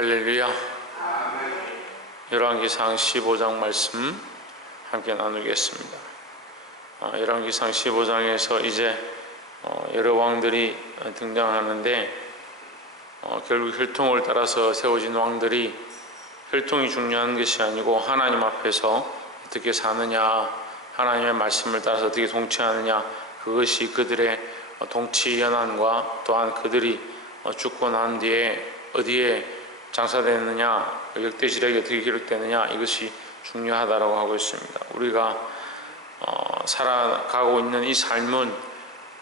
할렐루야. 열왕기상 15장 말씀 함께 나누겠습니다. 열왕기상 15장에서 이제 여러 왕들이 등장하는데 결국 혈통을 따라서 세워진 왕들이 혈통이 중요한 것이 아니고 하나님 앞에서 어떻게 사느냐, 하나님의 말씀을 따라서 어떻게 통치하느냐, 그것이 그들의 통치 연한과 또한 그들이 죽고 난 뒤에 어디에 장사되느냐, 역대지력이 어떻게 기록되느냐, 이것이 중요하다고 하고 있습니다. 우리가 살아가고 있는 이 삶은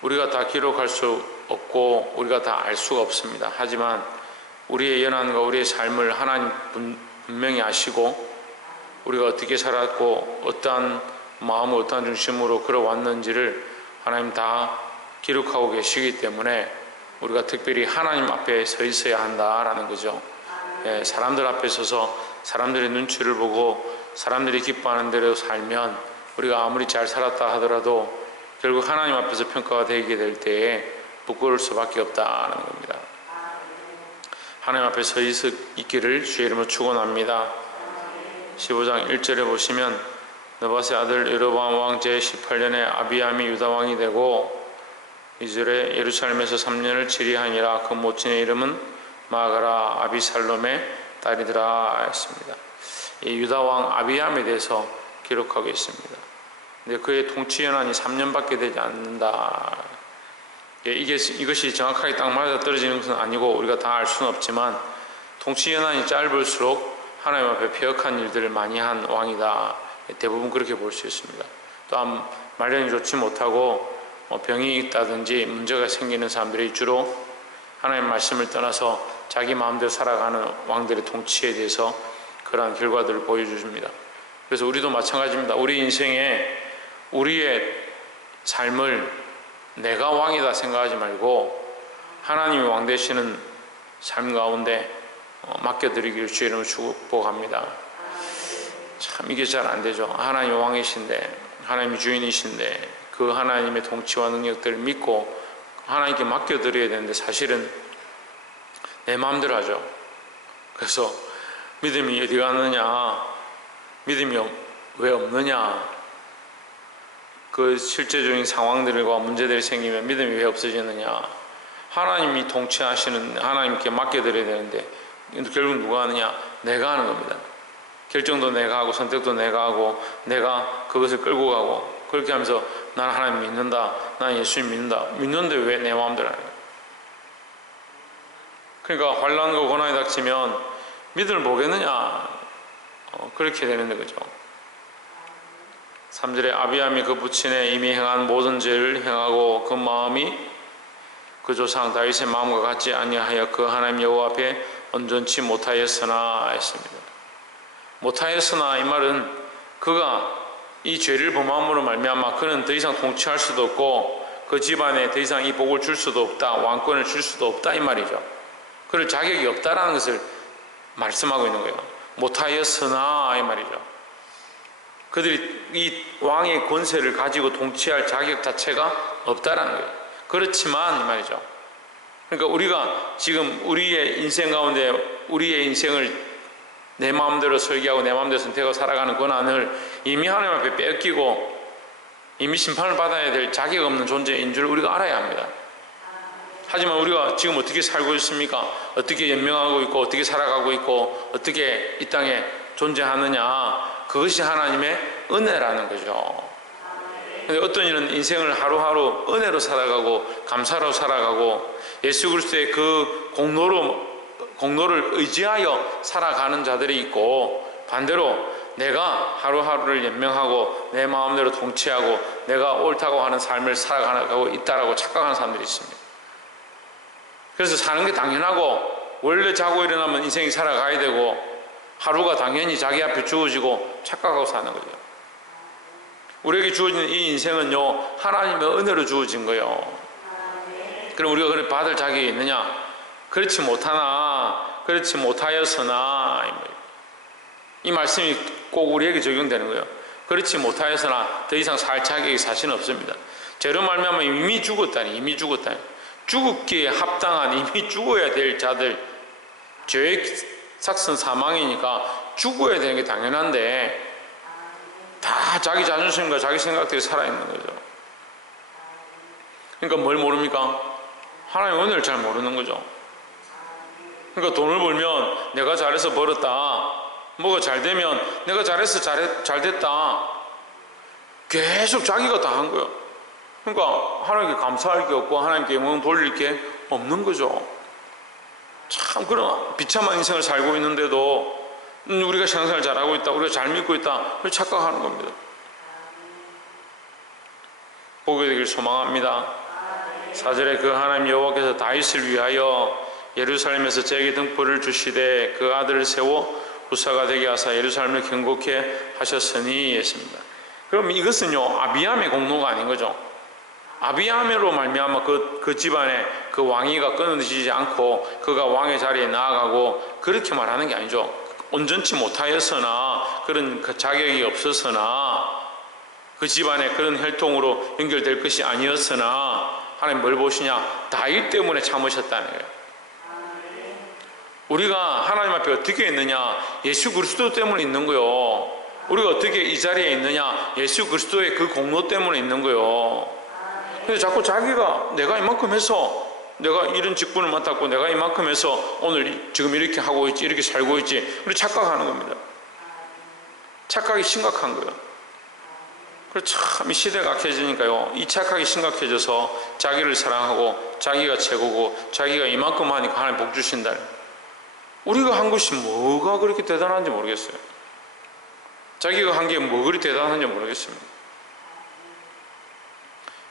우리가 다 기록할 수 없고 우리가 다 알 수가 없습니다. 하지만 우리의 연한과 우리의 삶을 하나님 분명히 아시고 우리가 어떻게 살았고 어떠한 마음을 어떠한 중심으로 걸어왔는지를 하나님 다 기록하고 계시기 때문에 우리가 특별히 하나님 앞에 서 있어야 한다라는 거죠. 사람들 앞에 서서 사람들의 눈치를 보고 사람들이 기뻐하는 대로 살면 우리가 아무리 잘 살았다 하더라도 결국 하나님 앞에서 평가가 되게 될 때에 부끄러울 수밖에 없다는 겁니다. 하나님 앞에 서 있기를 주의 이름으로 축원합니다. 15장 1절에 보시면 느밧의 아들 여로보암 왕 제18년에 아비암이 유다 왕이 되고 2절에 예루살렘에서 3년을 치리하니라. 그 모친의 이름은 마가라 아비살롬의 딸이더라 했습니다. 이 유다 왕 아비암에 대해서 기록하고 있습니다. 근데 그의 통치 연한이 3년밖에 되지 않는다. 이것이 정확하게 딱 맞아 떨어지는 것은 아니고 우리가 다 알 수는 없지만 통치 연한이 짧을수록 하나님 앞에 폐역한 일들을 많이 한 왕이다. 대부분 그렇게 볼 수 있습니다. 또한 말년이 좋지 못하고 병이 있다든지 문제가 생기는 사람들이 주로 하나님 말씀을 떠나서 자기 마음대로 살아가는 왕들의 통치에 대해서 그러한 결과들을 보여줍니다. 그래서 우리도 마찬가지입니다. 우리 인생에 우리의 삶을 내가 왕이다 생각하지 말고 하나님이 왕 되시는 삶 가운데 맡겨드리기를 주의 이름으로 축복합니다. 참 이게 잘 안 되죠. 하나님이 왕이신데 하나님이 주인이신데 그 하나님의 통치와 능력들을 믿고 하나님께 맡겨드려야 되는데 사실은 내 마음대로 하죠. 그래서 믿음이 어디 갔느냐, 믿음이 왜 없느냐, 그 실제적인 상황들과 문제들이 생기면 믿음이 왜 없어지느냐, 하나님이 통치하시는 하나님께 맡겨드려야 되는데 결국 누가 하느냐, 내가 하는 겁니다. 결정도 내가 하고 선택도 내가 하고 내가 그것을 끌고 가고 그렇게 하면서 나는 하나님 믿는다, 나는 예수님 믿는다. 믿는데 왜 내 마음대로 하는 거야? 그러니까 환난과 고난이 닥치면 믿음을 보겠느냐, 그렇게 되는데 그죠. 3절에 아비암이 그 부친에 이미 행한 모든 죄를 행하고 그 마음이 그 조상 다윗의 마음과 같지 아니하여 그 하나님 여호와 앞에 온전치 못하였으나 했습니다. 못하였으나 이 말은 그가 이 죄를 범함으로 말미암아 그는 더 이상 통치할 수도 없고 그 집안에 더 이상 이 복을 줄 수도 없다, 왕권을 줄 수도 없다 이 말이죠. 그럴 자격이 없다라는 것을 말씀하고 있는 거예요. 못하였으나 이 말이죠. 그들이 이 왕의 권세를 가지고 통치할 자격 자체가 없다라는 거예요. 그렇지만 이 말이죠. 그러니까 우리가 지금 우리의 인생 가운데 우리의 인생을 내 마음대로 설계하고 내 마음대로 선택하고 살아가는 권한을 이미 하나님 앞에 뺏기고 이미 심판을 받아야 될 자격 없는 존재인 줄 우리가 알아야 합니다. 하지만 우리가 지금 어떻게 살고 있습니까? 어떻게 연명하고 있고 어떻게 살아가고 있고 어떻게 이 땅에 존재하느냐, 그것이 하나님의 은혜라는 거죠. 근데 어떤 이는 인생을 하루하루 은혜로 살아가고 감사로 살아가고 예수 그리스도의 그 공로를 의지하여 살아가는 자들이 있고 반대로 내가 하루하루를 연명하고 내 마음대로 통치하고 내가 옳다고 하는 삶을 살아가고 있다라고 착각하는 사람들이 있습니다. 그래서 사는 게 당연하고 원래 자고 일어나면 인생이 살아가야 되고 하루가 당연히 자기 앞에 주어지고 착각하고 사는 거죠. 우리에게 주어진 이 인생은요 하나님의 은혜로 주어진 거예요. 그럼 우리가 그걸 받을 자격이 있느냐? 그렇지 못하나, 그렇지 못하였으나 이 말씀이 꼭 우리에게 적용되는 거예요. 그렇지 못하였으나 더 이상 살 자격이 사실은 없습니다. 죄로 말미암아 이미 죽었다니. 죽기에 합당한 이미 죽어야 될 자들, 죄의 삭슨 사망이니까 죽어야 되는 게 당연한데 다 자기 자존심과 자기 생각들이 살아있는 거죠. 그러니까 뭘 모릅니까? 하나님의 은혜를 잘 모르는 거죠. 그러니까 돈을 벌면 내가 잘해서 벌었다, 뭐가 잘 되면 내가 잘해서 잘 됐다, 계속 자기가 다 한 거예요. 그러니까 하나님께 감사할 게 없고 하나님께 영광 돌릴 게 없는 거죠. 참 그런 비참한 인생을 살고 있는데도 우리가 신앙생활 잘하고 있다, 우리가 잘 믿고 있다, 착각하는 겁니다. 보게 되길 소망합니다. 4절에 그 하나님 여호와께서 다윗을 위하여 예루살렘에서 제게 등불을 주시되 그 아들을 세워 후사가 되게 하사 예루살렘을 견고케 하셨으니 했습니다. 그럼 이것은요, 아비암의 공로가 아닌 거죠. 아비암으로 말미암아 그 집안에 그 왕위가 끊어지지 않고 그가 왕의 자리에 나아가고 그렇게 말하는 게 아니죠. 온전치 못하였으나, 그런 그 자격이 없었으나, 그 집안에 그런 혈통으로 연결될 것이 아니었으나 하나님 뭘 보시냐? 다윗 때문에 참으셨다는 거예요. 우리가 하나님 앞에 어떻게 있느냐? 예수 그리스도 때문에 있는 거요. 우리가 어떻게 이 자리에 있느냐? 예수 그리스도의 그 공로 때문에 있는 거요. 근데 자꾸 자기가 내가 이만큼 해서, 내가 이런 직분을 맡았고 내가 이만큼 해서 오늘 지금 이렇게 하고 있지, 이렇게 살고 있지, 그렇게 착각하는 겁니다. 착각이 심각한 거예요. 그래서 참 이 시대가 악해지니까요, 이 착각이 심각해져서 자기를 사랑하고 자기가 최고고 자기가 이만큼 하니까 하나님 복 주신다. 우리가 한 것이 뭐가 그렇게 대단한지 모르겠어요. 자기가 한 게 뭐 그리 대단한지 모르겠습니다.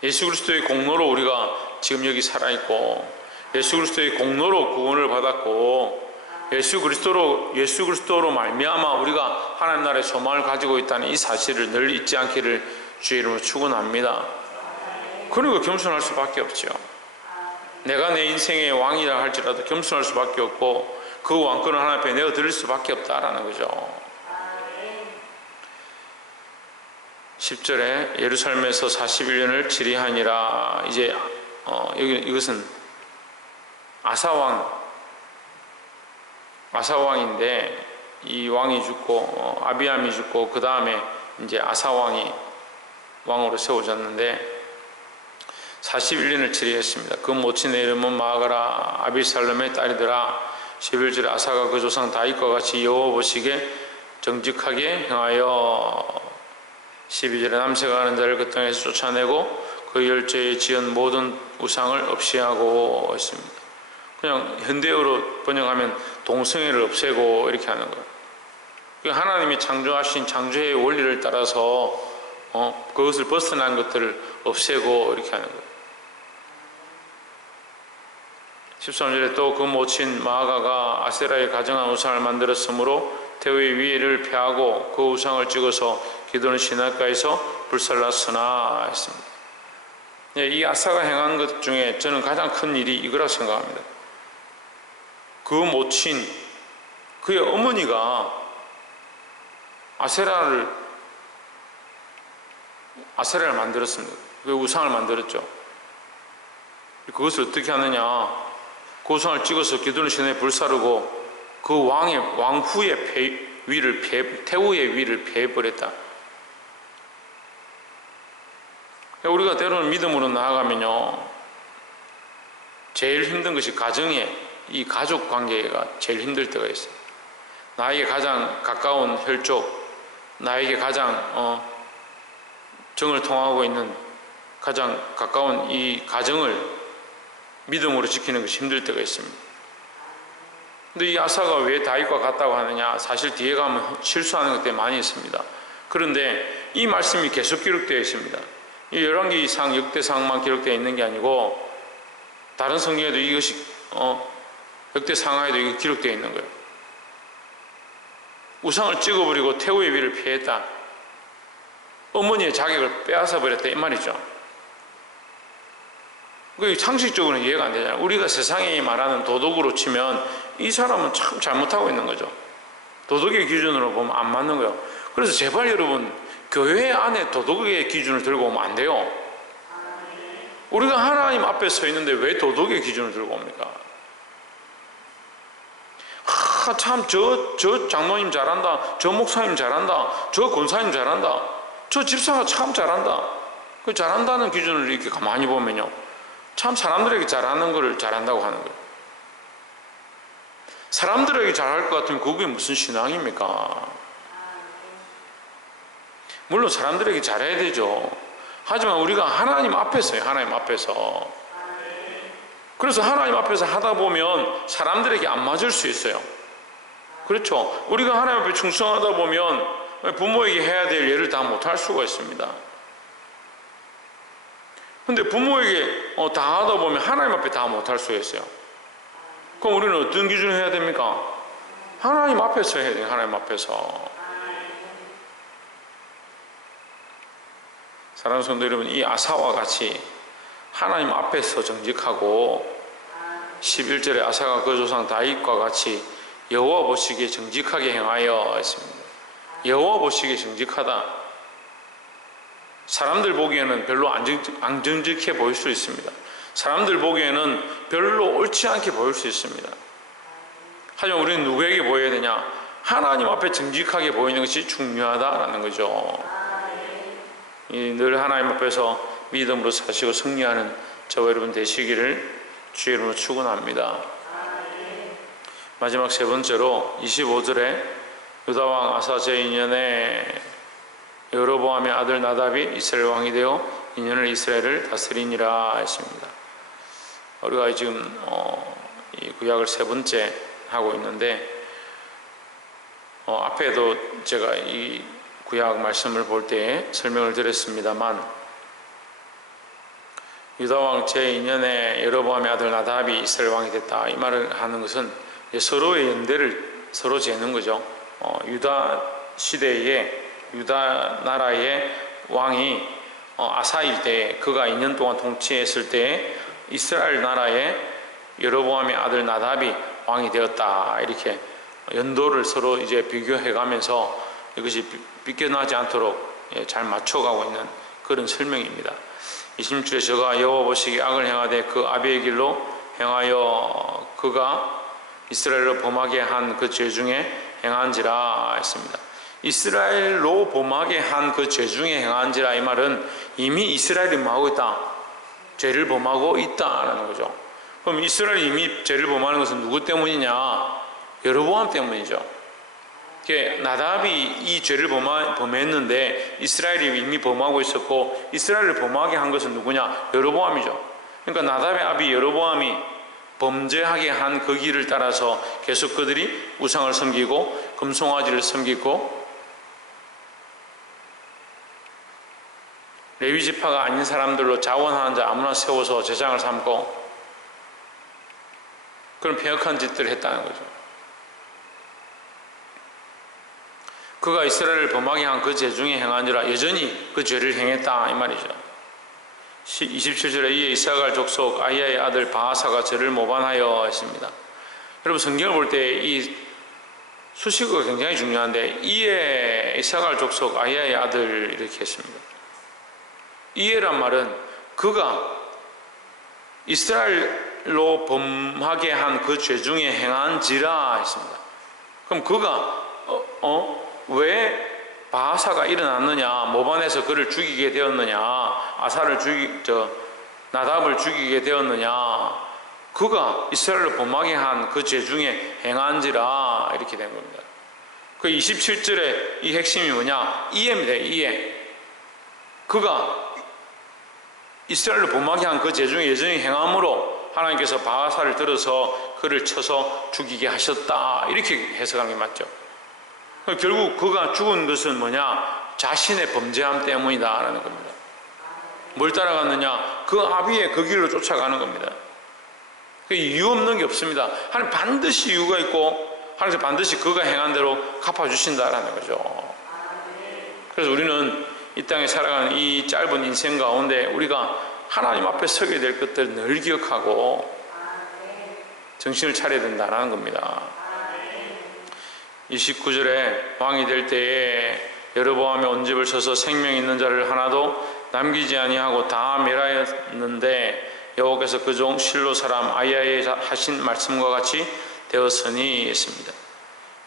예수 그리스도의 공로로 우리가 지금 여기 살아있고, 예수 그리스도의 공로로 구원을 받았고, 예수 그리스도로 말미암아 우리가 하나님 나라의 소망을 가지고 있다는 이 사실을 늘 잊지 않기를 주의 이름으로 축원합니다. 그러니까 겸손할 수밖에 없죠. 내가 내 인생의 왕이라 할지라도 겸손할 수밖에 없고 그 왕권을 하나님 앞에 내어드릴 수밖에 없다라는 거죠. 10절에 예루살렘에서 41년을 지리하니라. 이제 이것은 아사왕인데, 이 왕이 죽고 아비암이 죽고 그 다음에 이제 아사왕이 왕으로 세워졌는데 41년을 지리했습니다. 그 모친의 이름은 마아가라 아비살롬의 딸이더라. 11절에 아사가 그 조상 다윗과 같이 여호와 보시기에 정직하게 행하여 12절에 남색하는 자를 그 땅에서 쫓아내고 그 열조에 지은 모든 우상을 없이하고 있습니다. 그냥 현대어로 번역하면 동성애를 없애고 이렇게 하는 거예요. 하나님이 창조하신 창조의 원리를 따라서 그것을 벗어난 것들을 없애고 이렇게 하는 거예요. 13절에 또 그 모친 마아가가 아세라의 가정한 우상을 만들었으므로 태우의 위에를 폐하고 그 우상을 찍어서 기도는 시냇가에서 불살랐으나 했습니다. 이 아사가 행한 것 중에 저는 가장 큰 일이 이거라고 생각합니다. 그 모친, 그의 어머니가 아세라를 만들었습니다. 그 우상을 만들었죠. 그것을 어떻게 하느냐? 그 우상을 찍어서 기도는 시내에 불사르고 그 왕후의 태우의 위를 폐해버렸다. 우리가 때로는 믿음으로 나아가면요, 제일 힘든 것이 이 가족 관계가 제일 힘들 때가 있어요. 나에게 가장 가까운 혈족, 나에게 가장 정을 통하고 있는 가장 가까운 이 가정을 믿음으로 지키는 것이 힘들 때가 있습니다. 근데 이 아사가 왜 다윗과 같다고 하느냐? 사실 뒤에 가면 실수하는 것들이 많이 있습니다. 그런데 이 말씀이 계속 기록되어 있습니다. 이 열왕기상 역대상만 기록되어 있는 게 아니고 다른 성경에도 이것이 역대상하에도 이게 기록되어 있는 거예요. 우상을 찍어버리고 태우의 위를 피했다. 어머니의 자격을 빼앗아 버렸다 이 말이죠. 그 상식적으로는 이해가 안 되잖아요. 우리가 세상에 말하는 도덕으로 치면 이 사람은 참 잘못하고 있는 거죠. 도덕의 기준으로 보면 안 맞는 거예요. 그래서 제발 여러분, 교회 안에 도덕의 기준을 들고 오면 안 돼요. 우리가 하나님 앞에 서 있는데 왜 도덕의 기준을 들고 옵니까? 아사가 참 저 장로님 잘한다, 저 목사님 잘한다, 저 권사님 잘한다, 저 집사가 참 잘한다. 그 잘한다는 기준을 이렇게 가만히 보면요, 참 사람들에게 잘하는 거를 잘한다고 하는 거예요. 사람들에게 잘할 것 같으면 그게 무슨 신앙입니까? 물론 사람들에게 잘해야 되죠. 하지만 우리가 하나님 앞에서요, 하나님 앞에서. 그래서 하나님 앞에서 하다 보면 사람들에게 안 맞을 수 있어요. 그렇죠? 우리가 하나님 앞에 충성하다 보면 부모에게 해야 될 예를 다 못할 수가 있습니다. 근데 부모에게 다 하다 보면 하나님 앞에 다 못할 수가 있어요. 그럼 우리는 어떤 기준을 해야 됩니까? 하나님 앞에서 해야 돼요. 하나님 앞에서. 사랑하는 성도 여러분, 이 아사와 같이 하나님 앞에서 정직하고 11절에 아사가 그 조상 다윗과 같이 여호와 보시기에 정직하게 행하여 했습니다. 여호와 보시기에 정직하다. 사람들 보기에는 별로 안 정직해 보일 수 있습니다. 사람들 보기에는 별로 옳지 않게 보일 수 있습니다. 하지만 우리는 누구에게 보여야 되냐? 하나님 앞에 정직하게 보이는 것이 중요하다라는 거죠. 늘 하나님 앞에서 믿음으로 사시고 승리하는 저와 여러분 되시기를 주의 이름으로 축원합니다. 마지막 세 번째로 25절에 유다왕 아사 제2년에 여로보암의 아들 나답이 이스라엘 왕이 되어 2년을 이스라엘을 다스리니라 했습니다. 우리가 지금 이 구약을 세 번째 하고 있는데 앞에도 제가 이 구약 말씀을 볼 때 설명을 드렸습니다만, 유다왕 제2년에 여로보암의 아들 나답이 이스라엘 왕이 됐다, 이 말을 하는 것은 서로의 연대를 서로 재는 거죠. 유다 시대에 유다 나라의 왕이 아사일 때, 그가 2년 동안 통치했을 때 이스라엘 나라의 여로보암의 아들 나답이 왕이 되었다, 이렇게 연도를 서로 이제 비교해가면서 이것이 삐껴나지 않도록 잘 맞춰가고 있는 그런 설명입니다. 26절에 저가 여호와 보시기에 악을 행하되 그 아비의 길로 행하여 그가 이스라엘로 범하게 한 그 죄 중에 행한지라 했습니다. 이스라엘로 범하게 한 그 죄 중에 행한지라, 이 말은 이미 이스라엘이 뭐하고 있다? 죄를 범하고 있다라는 거죠. 그럼 이스라엘이 이미 죄를 범하는 것은 누구 때문이냐? 여로보암 때문이죠. 나답이 이 죄를 범했는데 이스라엘이 이미 범하고 있었고, 이스라엘을 범하게 한 것은 누구냐? 여로보암이죠. 그러니까 나답의 아비 여로보암이 범죄하게 한 그 길을 따라서 계속 그들이 우상을 섬기고 금송아지를 섬기고 레위 지파가 아닌 사람들로 자원하는 자 아무나 세워서 제장을 삼고 그런 폐역한 짓들을 했다는 거죠. 그가 이스라엘을 범하게 한 그 죄 중에 행하니라, 여전히 그 죄를 행했다, 이 말이죠. 27절에 이에 이사갈 족속 아이야의 아들 바하사가 저를 모반하여 했습니다. 여러분, 성경을 볼 때 이 수식어가 굉장히 중요한데, 이에 이사갈 족속 아이야의 아들 이렇게 했습니다. 이에란 말은 그가 이스라엘로 범하게 한 그 죄 중에 행한지라 했습니다. 그럼 그가 왜 바하사가 일어났느냐, 모반에서 그를 죽이게 되었느냐, 나답을 죽이게 되었느냐, 그가 이스라엘을 범하게 한 그 죄 중에 행한지라, 이렇게 된 겁니다. 그 27절에 이 핵심이 뭐냐? 이해입니다. 이해. 그가 이스라엘을 범하게 한 그 죄 중에 여전히 행함으로 하나님께서 바하사를 들어서 그를 쳐서 죽이게 하셨다, 이렇게 해석하는 게 맞죠. 결국 그가 죽은 것은 뭐냐? 자신의 범죄함 때문이다라는 겁니다. 뭘 따라갔느냐? 그 아비의 그 길로 쫓아가는 겁니다. 이유 없는 게 없습니다. 하나님 반드시 이유가 있고 하나님께서 반드시 그가 행한 대로 갚아주신다라는 거죠. 그래서 우리는 이 땅에 살아가는 이 짧은 인생 가운데 우리가 하나님 앞에 서게 될 것들을 늘 기억하고 정신을 차려야 된다는 겁니다. 29절에 왕이 될 때에 여로보암이 온 집을 쳐서 생명 있는 자를 하나도 남기지 아니하고 다 멸하였는데 여호와께서 그 종 실로 사람 아이야의 하신 말씀과 같이 되었으니 했습니다.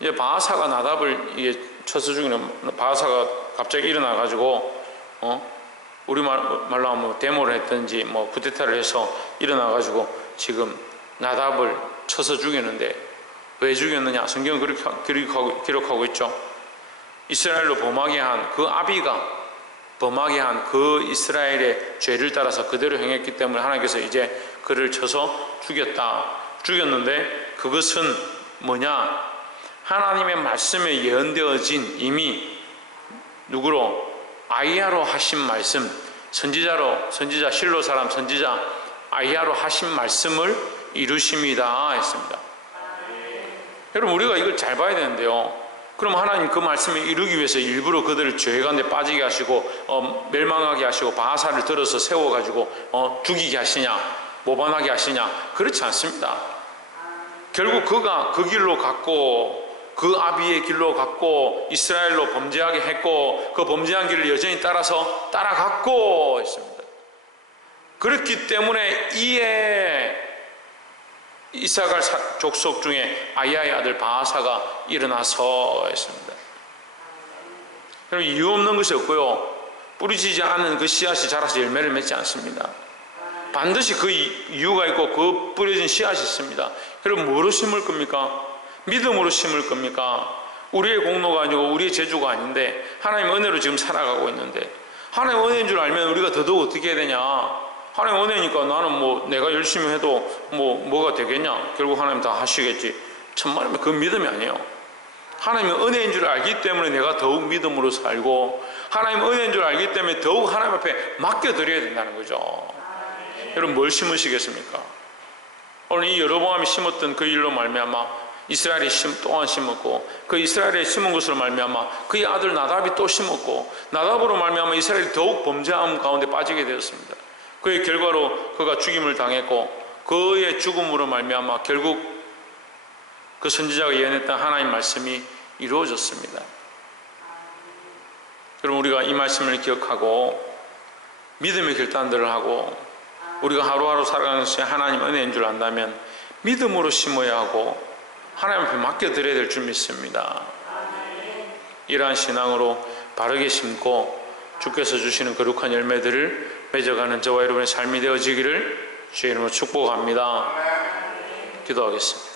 이제 바하사가 나답을 이게 쳐서 죽이는, 바하사가 갑자기 일어나 가지고 우리 말로 하면 데모를 했든지 뭐 쿠데타를 해서 일어나 가지고 지금 나답을 쳐서 죽이는데, 왜 죽였느냐? 성경은 그렇게 기록하고 있죠. 이스라엘로 범하게 한 그 아비가 범하게 한 그 이스라엘의 죄를 따라서 그대로 행했기 때문에 하나님께서 이제 그를 쳐서 죽였는데, 그것은 뭐냐? 하나님의 말씀에 예언되어진 이미 누구로? 아이야로 하신 말씀, 선지자 실로 사람 선지자 아이야로 하신 말씀을 이루심이다 했습니다. 여러분, 우리가 이걸 잘 봐야 되는데요. 그럼 하나님 그 말씀을 이루기 위해서 일부러 그들을 죄 가운데 빠지게 하시고 멸망하게 하시고 바하사를 들어서 세워가지고 죽이게 하시냐, 모반하게 하시냐? 그렇지 않습니다. 결국 그가 그 길로 갔고, 그 아비의 길로 갔고, 이스라엘로 범죄하게 했고, 그 범죄한 길을 여전히 따라갔고 했습니다. 그렇기 때문에 이에 이사갈 족속 중에 아이야의 아들 바하사가 일어나서 했습니다. 그럼 이유 없는 것이 없고요, 뿌리지지 않은 그 씨앗이 자라서 열매를 맺지 않습니다. 반드시 그 이유가 있고 그 뿌려진 씨앗이 있습니다. 여러분, 뭐로 심을 겁니까? 믿음으로 심을 겁니까? 우리의 공로가 아니고 우리의 재주가 아닌데 하나님의 은혜로 지금 살아가고 있는데, 하나님의 은혜인 줄 알면 우리가 더더욱 어떻게 해야 되냐? 하나님 은혜니까 나는 뭐 내가 열심히 해도 뭐가 되겠냐? 결국 하나님 다 하시겠지. 천만이면 그 믿음이 아니에요. 하나님은 은혜인 줄 알기 때문에 내가 더욱 믿음으로 살고, 하나님은 은혜인 줄 알기 때문에 더욱 하나님 앞에 맡겨드려야 된다는 거죠. 여러분, 뭘 심으시겠습니까? 오늘 이 여로보암이 심었던 그 일로 말미암아 이스라엘이 또한 심었고, 그 이스라엘이 심은 것으로 말미암아 그의 아들 나답이 또 심었고, 나답으로 말미암아 이스라엘이 더욱 범죄함 가운데 빠지게 되었습니다. 그의 결과로 그가 죽임을 당했고, 그의 죽음으로 말미암아 결국 그 선지자가 예언했던 하나님 말씀이 이루어졌습니다. 여러분, 우리가 이 말씀을 기억하고 믿음의 결단들을 하고 우리가 하루하루 살아가는 것이 하나님 은혜인 줄 안다면 믿음으로 심어야 하고 하나님 앞에 맡겨드려야 될 줄 믿습니다. 이러한 신앙으로 바르게 심고 주께서 주시는 거룩한 열매들을 맺어가는 저와 여러분의 삶이 되어지기를 주의 이름으로 축복합니다. 기도하겠습니다.